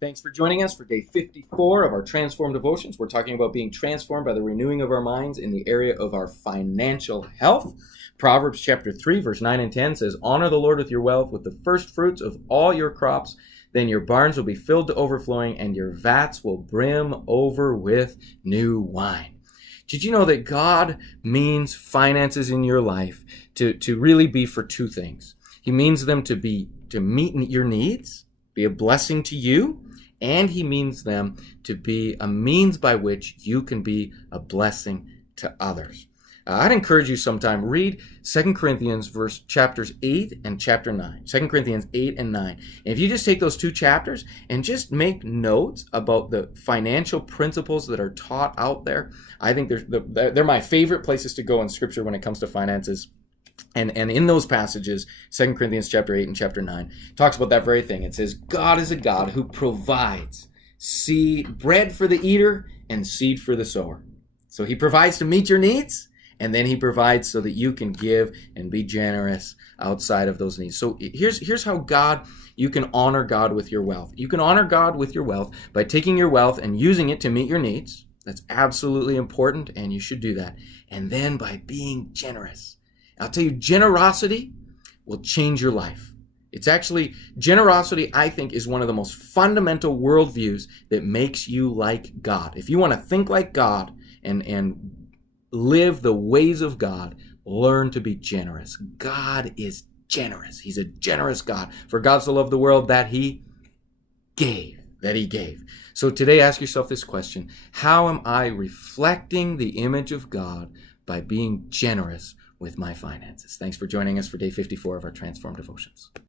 Thanks for joining us for day 54 of our Transformed Devotions. We're talking about being transformed by the renewing of our minds in the area of our financial health. Proverbs chapter 3, verse 9 and 10 says, "Honor the Lord with your wealth, with the first fruits of all your crops. Then your barns will be filled to overflowing, and your vats will brim over with new wine." Did you know that God means finances in your life to really be for two things? He means them to meet your needs, be a blessing to you, and he means them to be a means by which you can be a blessing to others. I'd encourage you sometime, read 2 Corinthians chapters 8 and chapter 9. 2 Corinthians 8 and 9. And if you just take those two chapters and just make notes about the financial principles that are taught out there, I think they're my favorite places to go in Scripture when it comes to finances. And in those passages, 2 Corinthians chapter 8 and chapter 9 talks about that very thing. It says, God is a God who provides bread for the eater and seed for the sower. So he provides to meet your needs, and then he provides so that you can give and be generous outside of those needs. So here's how you can honor God with your wealth. You can honor God with your wealth by taking your wealth and using it to meet your needs. That's absolutely important, and you should do that. And then by being generous. I'll tell you, generosity will change your life. Generosity, I think, is one of the most fundamental worldviews that makes you like God. If you want to think like God and live the ways of God, learn to be generous. God is generous. He's a generous God. For God so loved the world that he gave. So today, ask yourself this question: how am I reflecting the image of God by being generous with my finances? Thanks for joining us for day 54 of our Transformed Devotions.